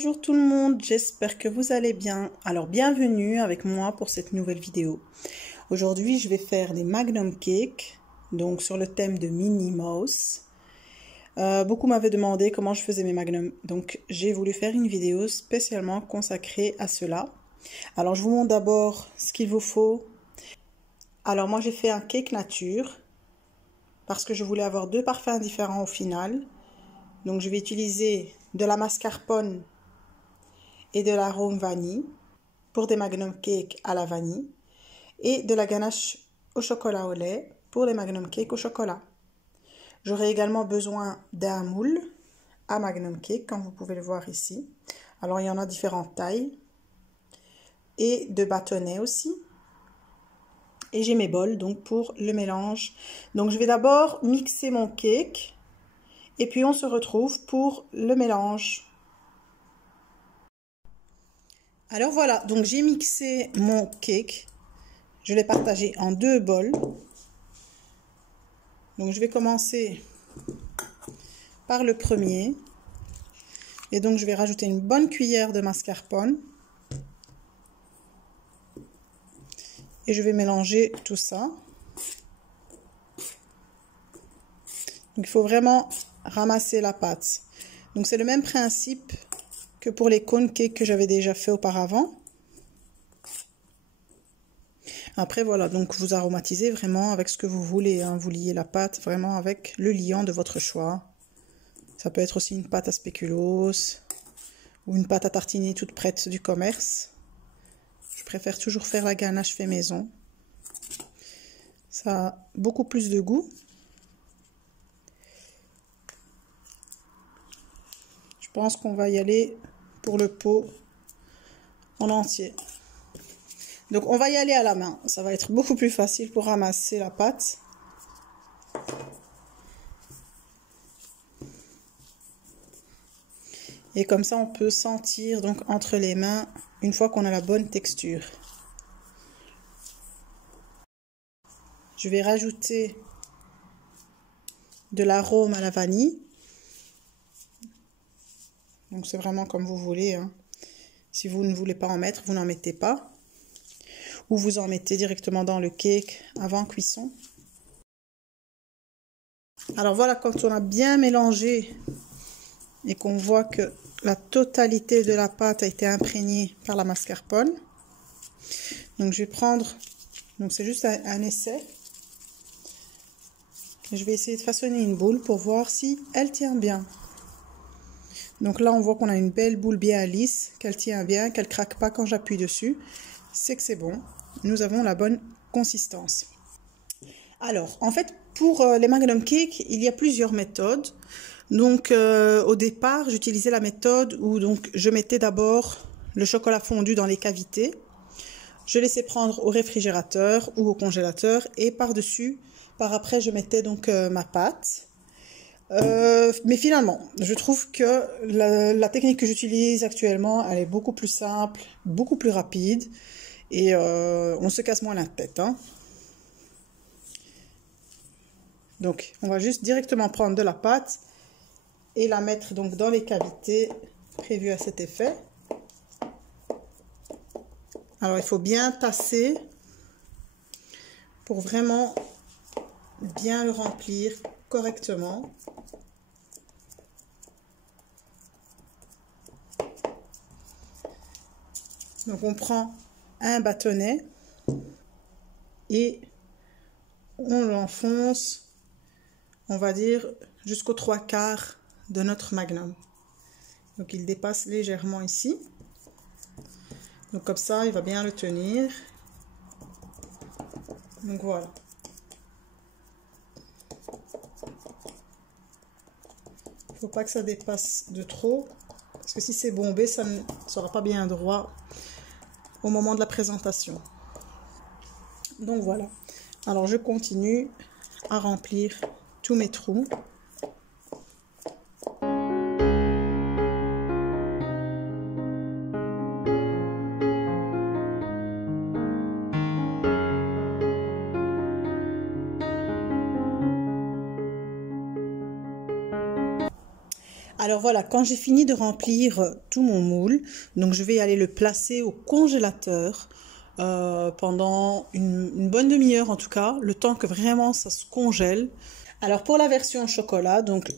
Bonjour tout le monde, j'espère que vous allez bien. Alors bienvenue avec moi pour cette nouvelle vidéo. Aujourd'hui je vais faire des Magnum Cake, donc sur le thème de Minnie Mouse. Beaucoup m'avaient demandé comment je faisais mes Magnum, donc j'ai voulu faire une vidéo spécialement consacrée à cela. Alors je vous montre d'abord ce qu'il vous faut. Alors moi j'ai fait un cake nature, parce que je voulais avoir deux parfums différents au final. Donc je vais utiliser de la mascarpone et de l'arôme vanille pour des Magnum Cake à la vanille et de la ganache au chocolat au lait pour les Magnum Cake au chocolat. J'aurai également besoin d'un moule à Magnum Cake, comme vous pouvez le voir ici. Alors il y en a différentes tailles et de bâtonnets aussi. Et j'ai mes bols donc pour le mélange. Donc je vais d'abord mixer mon cake et puis on se retrouve pour le mélange. Alors voilà, donc j'ai mixé mon cake. Je l'ai partagé en deux bols. Donc je vais commencer par le premier. Et donc je vais rajouter une bonne cuillère de mascarpone. Et je vais mélanger tout ça. Donc il faut vraiment ramasser la pâte. Donc c'est le même principe que pour les cônes cake que j'avais déjà fait auparavant. Après voilà, donc vous aromatisez vraiment avec ce que vous voulez, hein. Vous liez la pâte vraiment avec le liant de votre choix. Ça peut être aussi une pâte à spéculoos ou une pâte à tartiner toute prête du commerce. Je préfère toujours faire la ganache fait maison. Ça a beaucoup plus de goût. Je pense qu'on va y aller pour le pot en entier. Donc on va y aller à la main. Ça va être beaucoup plus facile pour ramasser la pâte. Et comme ça on peut sentir donc entre les mains une fois qu'on a la bonne texture. Je vais rajouter de l'arôme à la vanille. Donc c'est vraiment comme vous voulez, hein. Si vous ne voulez pas en mettre, vous n'en mettez pas. Ou vous en mettez directement dans le cake avant cuisson. Alors voilà, quand on a bien mélangé et qu'on voit que la totalité de la pâte a été imprégnée par la mascarpone. Donc je vais prendre, donc c'est juste un essai. Et je vais essayer de façonner une boule pour voir si elle tient bien. Donc là on voit qu'on a une belle boule bien lisse, qu'elle tient bien, qu'elle craque pas quand j'appuie dessus. C'est que c'est bon. Nous avons la bonne consistance. Alors en fait pour les Magnum Cake, il y a plusieurs méthodes. Donc au départ, j'utilisais la méthode où donc je mettais d'abord le chocolat fondu dans les cavités. Je laissais prendre au réfrigérateur ou au congélateur et par-dessus, par après, je mettais donc ma pâte. Mais finalement, je trouve que la technique que j'utilise actuellement, elle est beaucoup plus simple, beaucoup plus rapide et on se casse moins la tête, hein. Donc, on va juste directement prendre de la pâte et la mettre donc dans les cavités prévues à cet effet. Alors il faut bien tasser pour vraiment bien le remplir correctement. Donc on prend un bâtonnet et on l'enfonce, on va dire jusqu'aux 3/4 de notre Magnum. Donc il dépasse légèrement ici. Donc comme ça, il va bien le tenir. Donc voilà. Il ne faut pas que ça dépasse de trop. Parce que si c'est bombé, ça ne sera pas bien droit au moment de la présentation. Donc voilà. Alors je continue à remplir tous mes trous. Alors voilà, quand j'ai fini de remplir tout mon moule, donc je vais aller le placer au congélateur pendant une bonne demi-heure en tout cas, le temps que vraiment ça se congèle. Alors pour la version chocolat, donc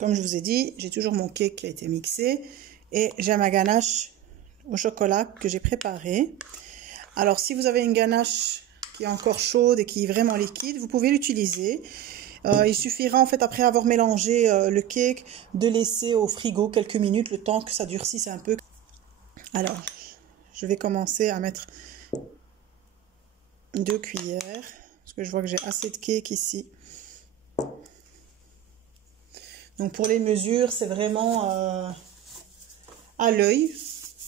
comme je vous ai dit, j'ai toujours mon cake qui a été mixé et j'ai ma ganache au chocolat que j'ai préparée. Alors si vous avez une ganache qui est encore chaude et qui est vraiment liquide, vous pouvez l'utiliser. Il suffira en fait après avoir mélangé le cake de laisser au frigo quelques minutes le temps que ça durcisse un peu. Alors je vais commencer à mettre 2 cuillères parce que je vois que j'ai assez de cake ici. Donc pour les mesures c'est vraiment à l'œil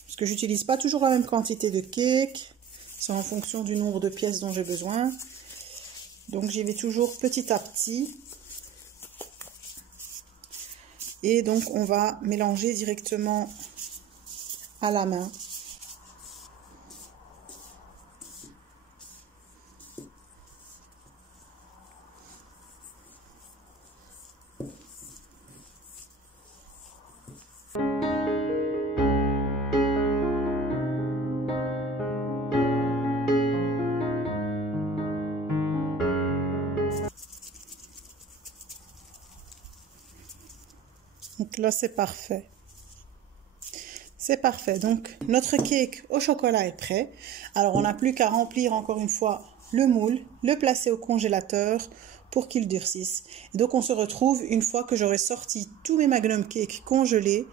parce que j'utilise pas toujours la même quantité de cake. C'est en fonction du nombre de pièces dont j'ai besoin. Donc j'y vais toujours petit à petit. Et donc on va mélanger directement à la main. Donc là, c'est parfait. C'est parfait. Donc, notre cake au chocolat est prêt. Alors, on n'a plus qu'à remplir encore une fois le moule, le placer au congélateur pour qu'il durcisse. Et donc, on se retrouve une fois que j'aurai sorti tous mes Magnum Cake congelés.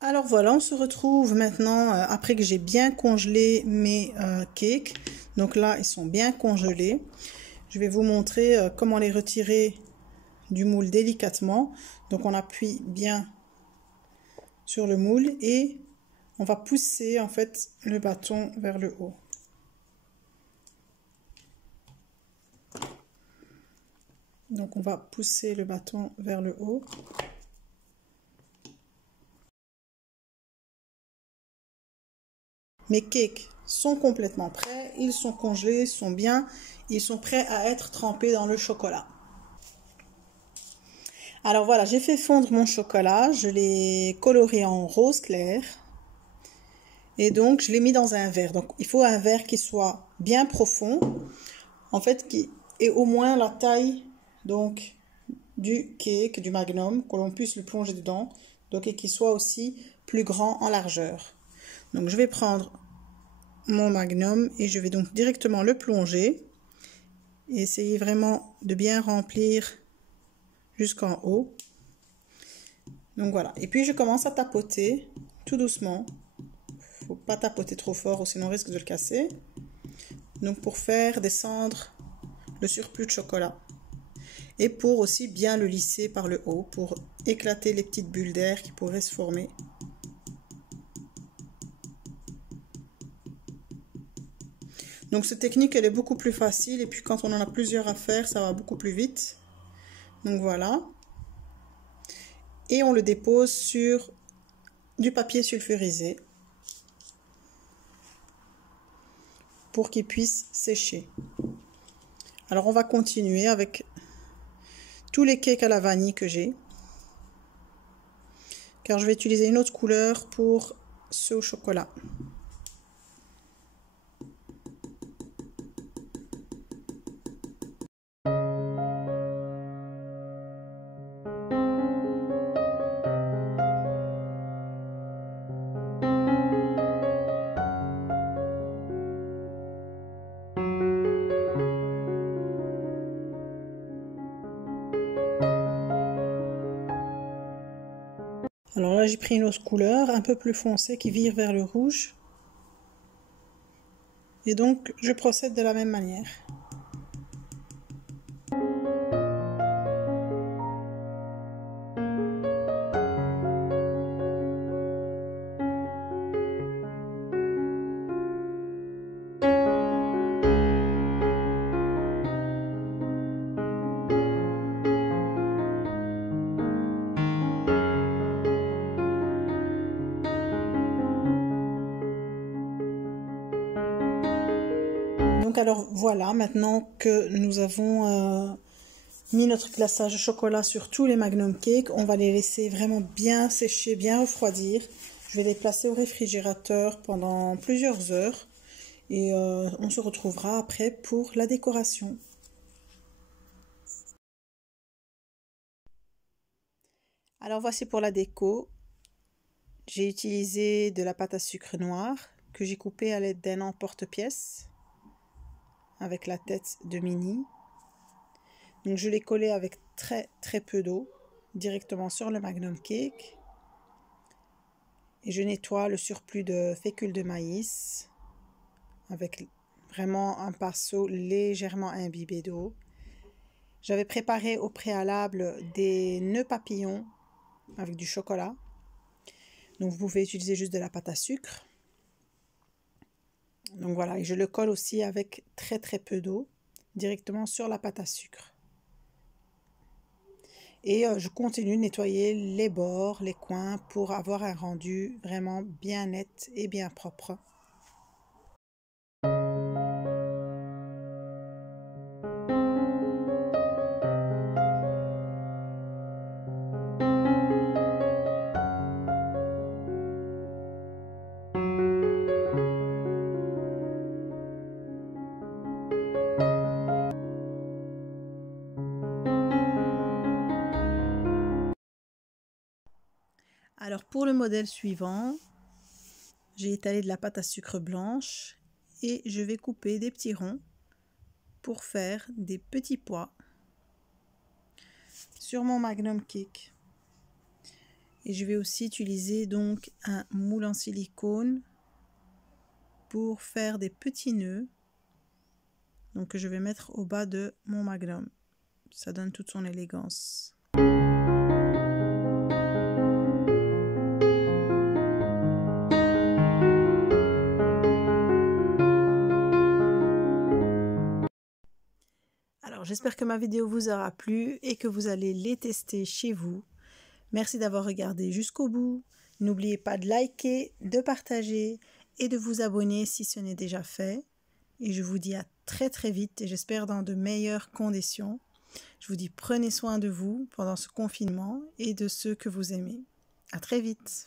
Alors voilà, on se retrouve maintenant après que j'ai bien congelé mes cakes. Donc là, ils sont bien congelés. Je vais vous montrer comment les retirer du moule délicatement. Donc on appuie bien sur le moule et on va pousser en fait le bâton vers le haut. Donc on va pousser le bâton vers le haut. Mes cakes sont complètement prêts, ils sont congelés, sont bien, ils sont prêts à être trempés dans le chocolat. Alors voilà, j'ai fait fondre mon chocolat, je l'ai coloré en rose clair et donc je l'ai mis dans un verre. Donc il faut un verre qui soit bien profond, en fait qui ait au moins la taille donc du cake, du Magnum, que l'on puisse le plonger dedans, donc et qui soit aussi plus grand en largeur. Donc je vais prendre mon Magnum et je vais donc directement le plonger et essayer vraiment de bien remplir jusqu'en haut. Donc voilà, et puis je commence à tapoter tout doucement. Faut pas tapoter trop fort ou sinon on risque de le casser. Donc pour faire descendre le surplus de chocolat et pour aussi bien le lisser par le haut pour éclater les petites bulles d'air qui pourraient se former. Donc cette technique elle est beaucoup plus facile et puis quand on en a plusieurs à faire ça va beaucoup plus vite. Donc voilà. Et on le dépose sur du papier sulfurisé pour qu'il puisse sécher. Alors on va continuer avec tous les cakes à la vanille que j'ai. Car je vais utiliser une autre couleur pour ceux au chocolat. Alors là, j'ai pris une autre couleur, un peu plus foncée, qui vire vers le rouge. Et donc, je procède de la même manière. Donc alors voilà, maintenant que nous avons mis notre glaçage au chocolat sur tous les Magnum Cake. On va les laisser vraiment bien sécher, bien refroidir. Je vais les placer au réfrigérateur pendant plusieurs heures. Et on se retrouvera après pour la décoration. Alors voici pour la déco. J'ai utilisé de la pâte à sucre noire que j'ai coupée à l'aide d'un emporte-pièce avec la tête de Minnie. Donc je l'ai collé avec très peu d'eau directement sur le Magnum Cake. Et je nettoie le surplus de fécule de maïs avec vraiment un pinceau légèrement imbibé d'eau. J'avais préparé au préalable des nœuds papillons avec du chocolat. Donc vous pouvez utiliser juste de la pâte à sucre. Donc voilà, et je le colle aussi avec très peu d'eau directement sur la pâte à sucre. Et je continue de nettoyer les bords, les coins pour avoir un rendu vraiment bien net et bien propre. Alors pour le modèle suivant, j'ai étalé de la pâte à sucre blanche et je vais couper des petits ronds pour faire des petits pois sur mon Magnum Cake. Et je vais aussi utiliser donc un moule en silicone pour faire des petits nœuds. Donc que je vais mettre au bas de mon Magnum. Ça donne toute son élégance. Alors j'espère que ma vidéo vous aura plu et que vous allez les tester chez vous. Merci d'avoir regardé jusqu'au bout. N'oubliez pas de liker, de partager et de vous abonner si ce n'est déjà fait. Et je vous dis à très vite et j'espère dans de meilleures conditions. Je vous dis prenez soin de vous pendant ce confinement et de ceux que vous aimez. À très vite.